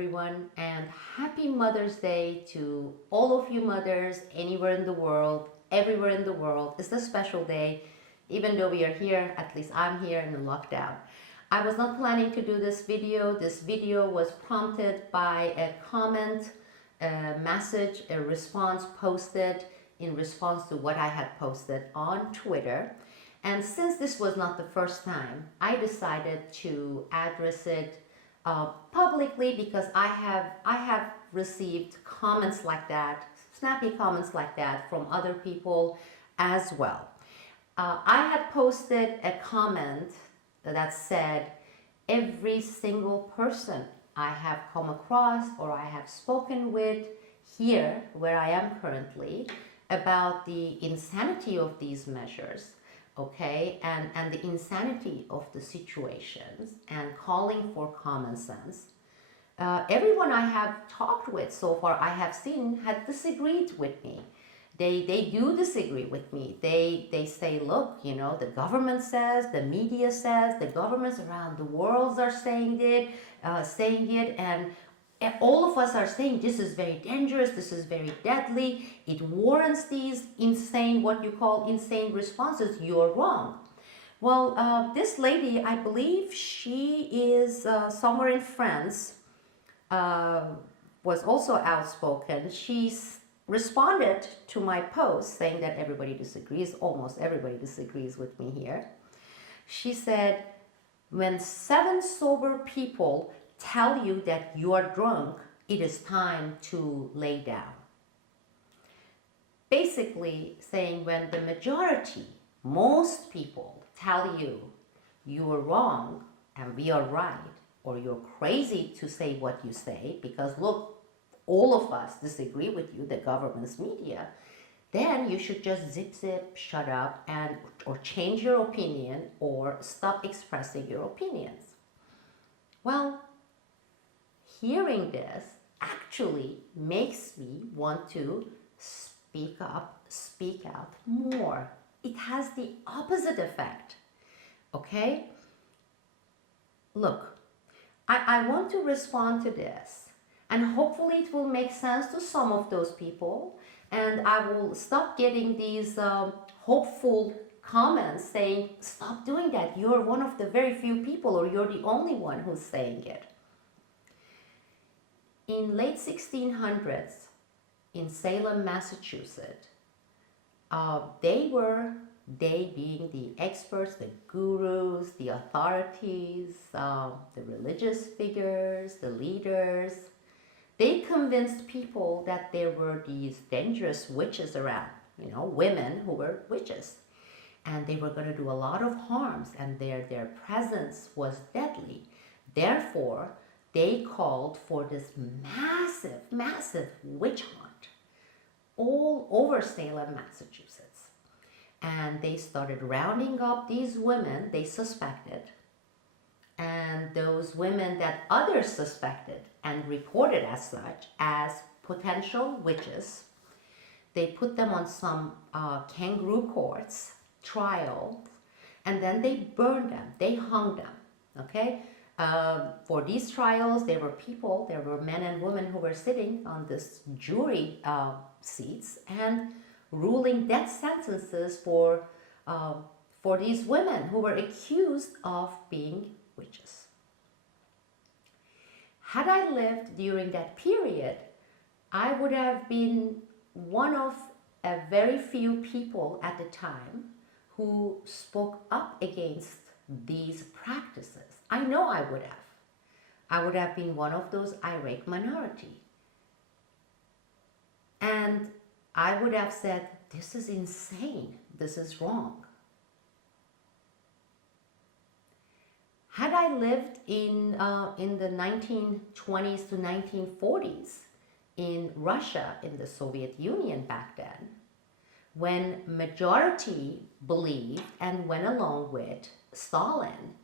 everyone, and happy Mother's Day to all of you mothers anywhere in the world, everywhere in the world. It's a special day, even though we are here, at least I'm here in the lockdown. I was not planning to do this video. This video was prompted by a comment, a message, a response posted in response to what I had posted on Twitter. And since this was not the first time, I decided to address it publicly because I have received comments like that, snappy comments like that from other people as well. I had posted a comment that said, every single person I have come across or I have spoken with here where I am currently about the insanity of these measures, okay, and the insanity of the situations and calling for common sense. Everyone I have talked with so far, I have seen, had disagreed with me. They do disagree with me. They say, look, you know, the government says, the media says, the governments around the world are saying it, and all of us are saying this is very dangerous, this is very deadly, it warrants these insane, what you call insane responses. You're wrong. Well, this lady, I believe she is somewhere in France, was also outspoken. She's responded to my post saying that everybody disagrees, almost everybody disagrees with me here. She said, when 7 sober people tell you that you are drunk, it is time to lay down. Basically saying when the majority, most people tell you you are wrong and we are right, or you're crazy to say what you say because look, all of us disagree with you, the government's media, then you should just zip, shut up, and or change your opinion or stop expressing your opinions. Well, hearing this actually makes me want to speak up, speak out more. It has the opposite effect, okay? Look, I want to respond to this. And hopefully it will make sense to some of those people. And I will stop getting these hopeful comments saying, stop doing that. You're one of the very few people, or you're the only one who's saying it. In late 1600s, in Salem, Massachusetts, they being the experts, the gurus, the authorities, the religious figures, the leaders, they convinced people that there were these dangerous witches around, you know, women who were witches. And they were going to do a lot of harms, and their presence was deadly. Therefore, they called for this massive witch hunt all over Salem, Massachusetts. And they started rounding up these women they suspected, and those women that others suspected and reported as such as potential witches. They put them on some kangaroo courts, trial, and then they burned them, they hung them, okay? For these trials, there were men and women who were sitting on this jury seats and ruling death sentences for these women who were accused of being witches. Had I lived during that period, I would have been one of a very few people at the time who spoke up against these practices. I know I would have. I would have been one of those irate minority. And I would have said, this is insane, this is wrong. Had I lived in the 1920s to 1940s in Russia, in the Soviet Union back then, when majority believed and went along with Stalin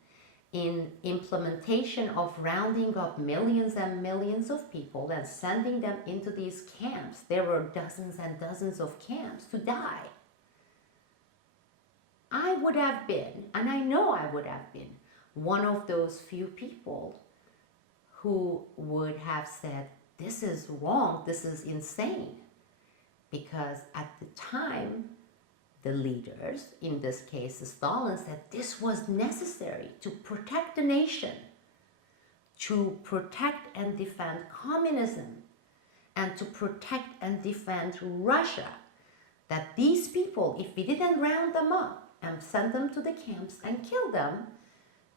in implementation of rounding up millions and millions of people and sending them into these camps, there were dozens and dozens of camps to die. I would have been, and I know I would have been, one of those few people who would have said, this is wrong, this is insane. Because at the time, the leaders, in this case Stalin, said this was necessary to protect the nation, to protect and defend communism, and to protect and defend Russia. That these people, if we didn't round them up and send them to the camps and kill them,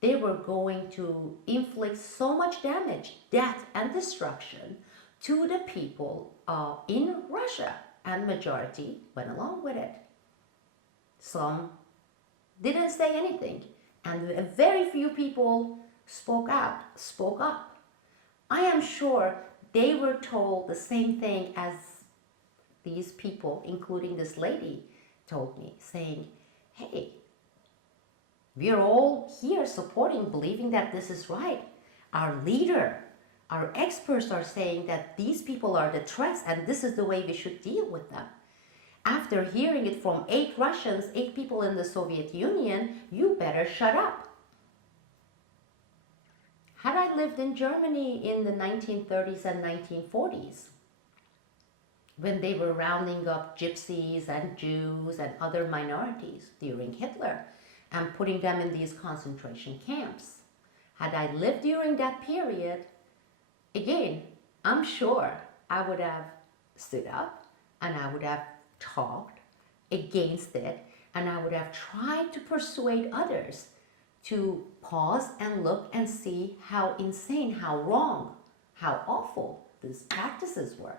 they were going to inflict so much damage, death, and destruction to the people in Russia, and majority went along with it. Some didn't say anything, and very few people spoke up. I am sure they were told the same thing as these people, including this lady, told me, saying, hey, we are all here supporting, believing that this is right. Our leader, our experts are saying that these people are the threats and this is the way we should deal with them. After hearing it from 8 Russians, 8 people in the Soviet Union, you better shut up. Had I lived in Germany in the 1930s and 1940s, when they were rounding up gypsies and Jews and other minorities during Hitler and putting them in these concentration camps, had I lived during that period, again, I'm sure I would have stood up and I would have talked against it, and I would have tried to persuade others to pause and look and see how insane, how wrong, how awful these practices were.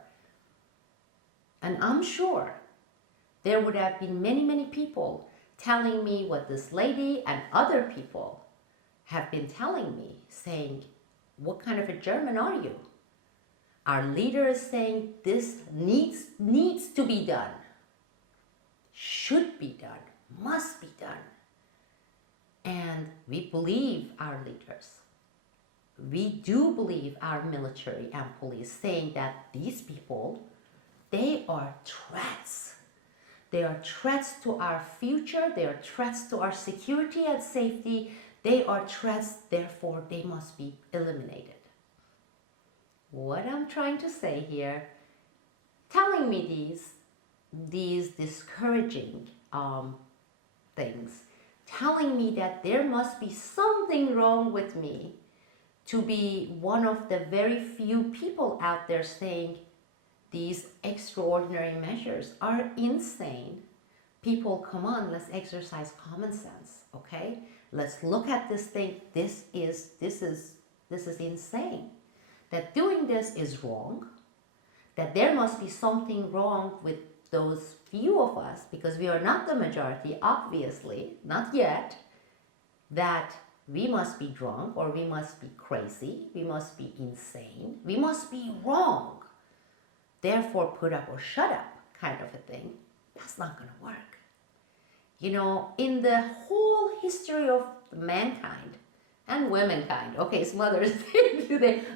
And I'm sure there would have been many, many people telling me what this lady and other people have been telling me, saying, what kind of a German are you? Our leader is saying this needs to be done, should be done, must be done. And we believe our leaders. We do believe our military and police, saying that these people, they are threats. They are threats to our future. They are threats to our security and safety. They are threats, therefore they must be eliminated. What I'm trying to say here, telling me these discouraging things, telling me that there must be something wrong with me to be one of the very few people out there saying these extraordinary measures are insane. People, come on, let's exercise common sense, okay? Let's look at this thing. This is insane. That doing this is wrong. That there must be something wrong with those few of us, because we are not the majority, obviously, not yet, that we must be drunk or we must be crazy, we must be insane, we must be wrong. Therefore, put up or shut up kind of a thing. That's not going to work. You know, in the whole history of mankind and womankind, okay, mothers,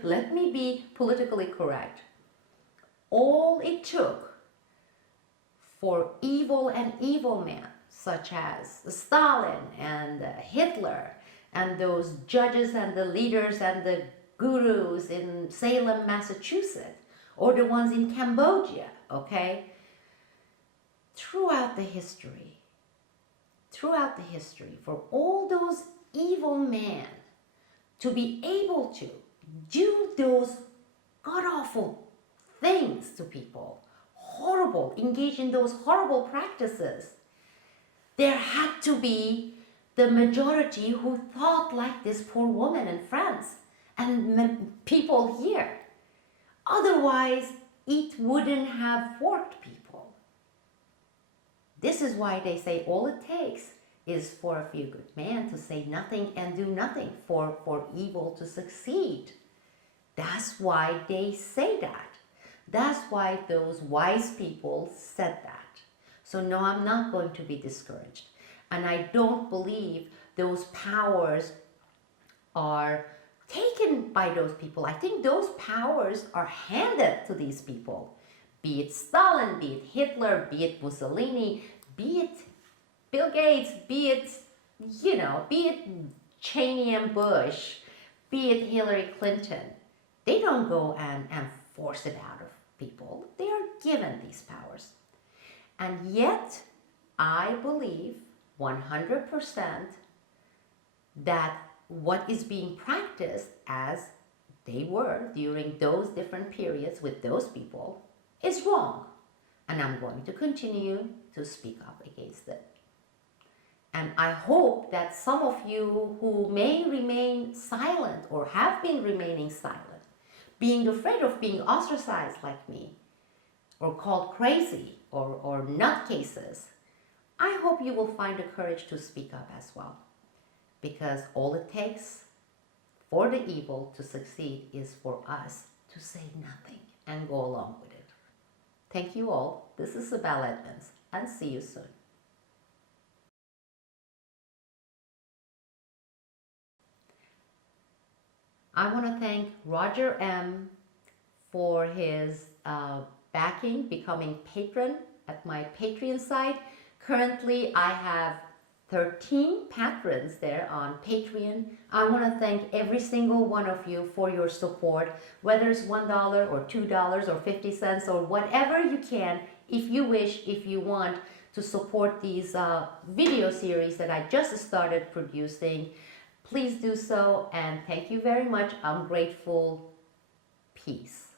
let me be politically correct. All it took for evil and evil men, such as Stalin and Hitler and those judges and the leaders and the gurus in Salem, Massachusetts, or the ones in Cambodia, okay? Throughout the history, for all those evil men to be able to do those god-awful things to people, horrible, engage in those horrible practices, there had to be the majority who thought like this poor woman in France and people here. Otherwise, it wouldn't have worked, people. This is why they say all it takes is for a few good men to say nothing and do nothing for evil to succeed. That's why they say that. That's why those wise people said that. So no, I'm not going to be discouraged. And I don't believe those powers are taken by those people. I think those powers are handed to these people. Be it Stalin, be it Hitler, be it Mussolini, be it Bill Gates, be it, be it Cheney and Bush, be it Hillary Clinton. They don't go and force it out of people. They are given these powers. And yet, I believe 100% that what is being practiced as they were during those different periods with those people is wrong. And I'm going to continue to speak up against it. And I hope that some of you who may remain silent or have been remaining silent, being afraid of being ostracized like me, or called crazy or nutcases, I hope you will find the courage to speak up as well. Because all it takes for the evil to succeed is for us to say nothing and go along with it. Thank you all. This is Isabel Edmonds, and see you soon. I want to thank Roger M. for his backing, becoming patron at my Patreon site. Currently, I have 13 patrons there on Patreon. I want to thank every single one of you for your support, whether it's $1 or $2 or 50 cents or whatever you can, if you wish, if you want to support these video series that I just started producing. Please do so, and thank you very much. I'm grateful. Peace.